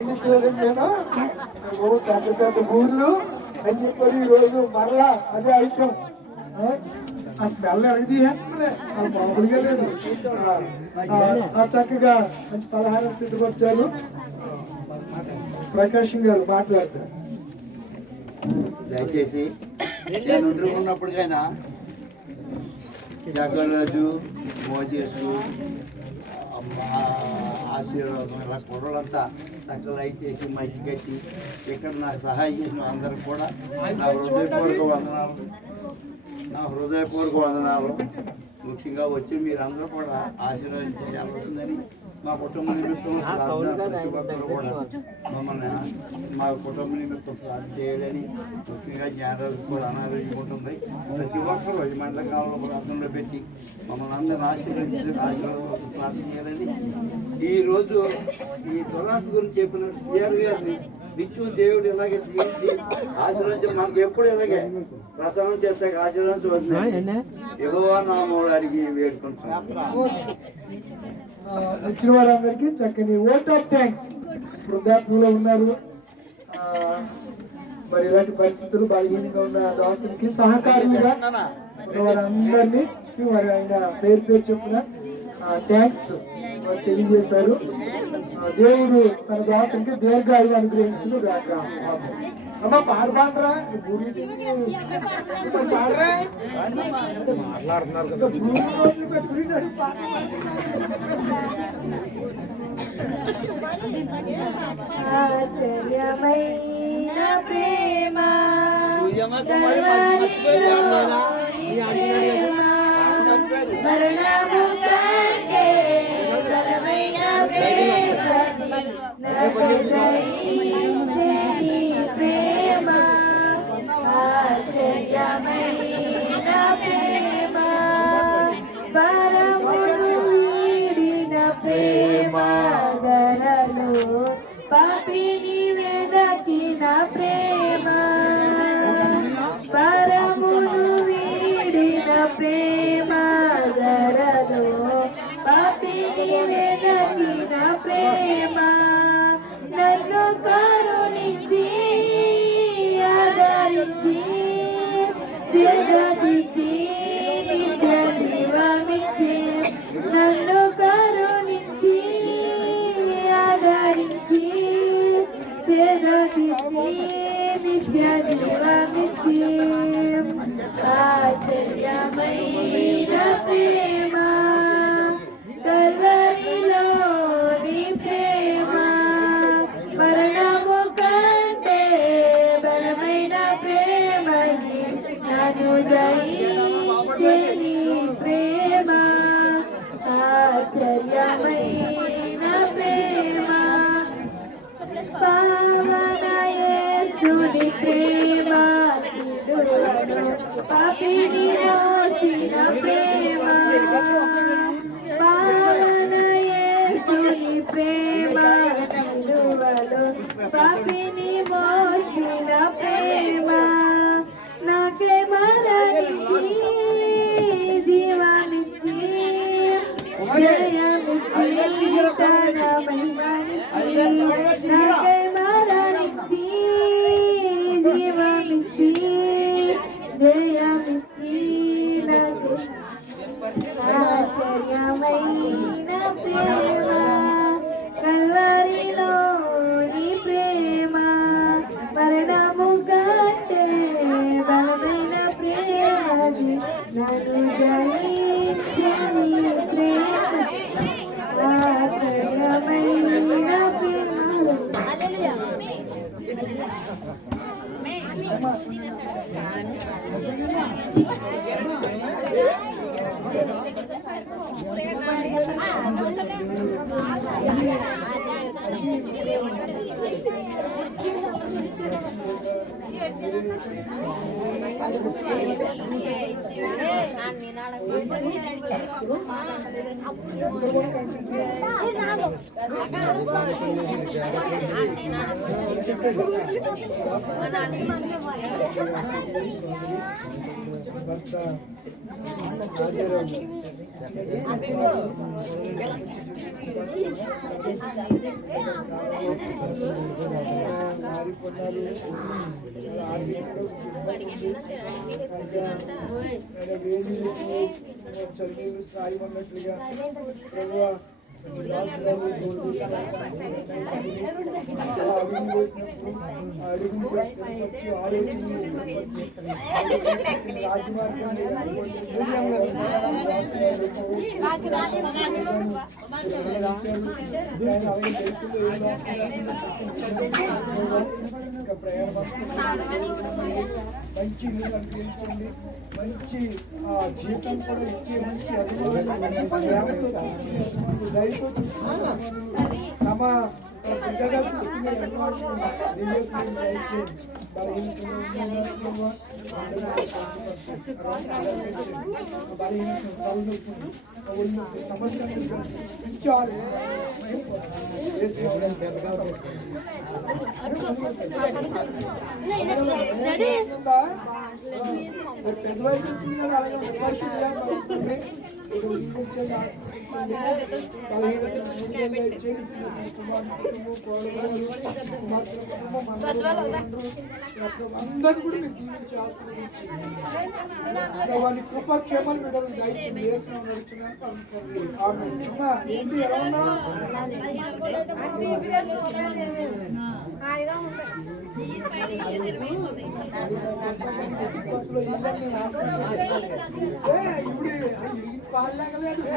చూడండి నేను పెద్ద పెద్ద ఊర్లు అని చెప్పి ఈ రోజు మరలా అదే ఐటమ్ ఆ స్మెల్ అనేది మామూలుగా లేదు. చక్కగా మంచి పలహారం సిద్ధపరిచారు. ప్రకాశం గారు మాట్లాడతారు. దయచేసి నేను ఉన్నప్పటికైనా జగరాజు మోజేసు ఆశీర్వాదం ఇలా కుర్రలంతా చక్కగా లైట్ చేసి మట్టి కట్టి ఇక్కడ నాకు సహాయం చేసిన అందరికి కూడా నా హృదయపూర్వక వందనాలు. ముఖ్యంగా వచ్చి మీరందరూ కూడా ఆశీర్వదించాల్సిందని మా కుటుంబ నిమిత్తం ప్రతి ఒక్కరు కూడా మమ్మల్ని మా కుటుంబ నిమిత్తం ప్రార్థన చేయాలని, ముఖ్యంగా జ్ఞానాలు కూడా అనారోగ్యం ఉంటుంది. ప్రతి ఒక్కరు మండల కాలంలో ప్రార్థనలో పెట్టి మమ్మల్ని అందరిని ఆశీర్వదించి ప్రార్థన చేయాలని. ఈరోజు ఈ దురాత్మ గురించి చెప్పినట్టు సిఆర్ గారిని నిత్యం దేవుడు ఇలాగే తీర్చి ఆశీర్వదించి మాకు ఎప్పుడు ఇలాగే ప్రసవం చేస్తే ఆశీర్వదించవద్దు యెహోవా నామములో అడిగి వేడుకుంటున్నాం. వచ్చిన వారందరికీ చక్కని ఓట్ ఆఫ్ థ్యాంక్స్. వృద్ధాత్మలో ఉన్నారు, మరి ఇలాంటి పరిస్థితులు బలహీనంగా ఉన్న దాసునికి సహకారులుగా వారందరినీ వారి ఆయన పేరు పేరు చెప్పిన థ్యాంక్స్ తెలియజేశారు. దేవుడు తన దాసునికి దీర్ఘాయువు అనుగ్రహించును గాక. అమ్మా పాడరా ఆశ్చర్యమైన ప్రేమ మరణము కంటే బలమైన ప్రేమ ప్రేమ ఆశ్చర్యమైన ప్రేమ పరమును వీడిన ప్రేమ ధరలు పాపిని వెదకిన ప్రేమ పరమును వీడిన ప్రేమ ధరలు పాపిని వెదకిన ప్రేమ నన్ను కరుణించి ఆదరించి జగదికి నిత్య జీవమిచ్చి నన్ను కరుణించి ఆదరించి జగదికి నిత్య జీవమిచ్చి ఆశ్చర్యమైన ప్రేమ కల్వరిలోని ప్రేమ మరణము కంటే బలమైన ప్రేమ నన్ను దయచేని ప్రేమ ఆశ్చర్యమైన ప్రేమ పావన యేసుని ప్రేమ పాపిని మోసిన ప్రేమ పావన యేసుని ప్రేమ నిలువలు పాపిని మోసిన ప్రేమ నాకే మరణించి జీవానిచ్చి జయమిచ్చి తన మహిమనిచ్చి నాకే మరణించి జీవమిచ్చి జయమిచ్చి నాకు ఆశ్చర్యమైన ప్రేమ కల్వరిలోని ప్రేమ మరణము కంటే బలమైన ప్రేమ నన్ను జయించని ప్రేమ ఆశ్చర్యమైన భర్త చదివి సాయి అన్నట్లుగా మంచి మంచి జీతం కూడా ఇచ్చి మంచి తమ అందరూ కూడా మీరు దీవించి ఆశీర్వదించి వారి కృపాక్షేమాలు మీరు దయచేసి చేసిన నడుచున్నాను ఏంటి ఎలా ఉన్నా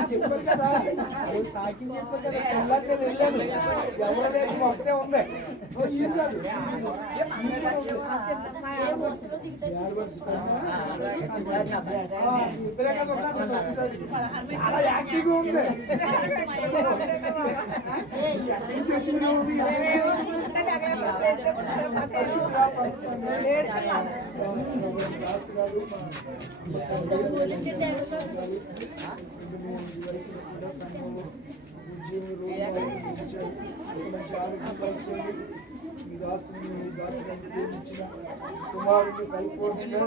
చెప్పారు కదా సాకి చెప్పారు కదా వెళ్ళాక వెళ్ళాను ఎవరు ఒకటే ఉంది చాలా యాక్టివ్గా ఉంది కుమారుని పరిపూర్ణంగా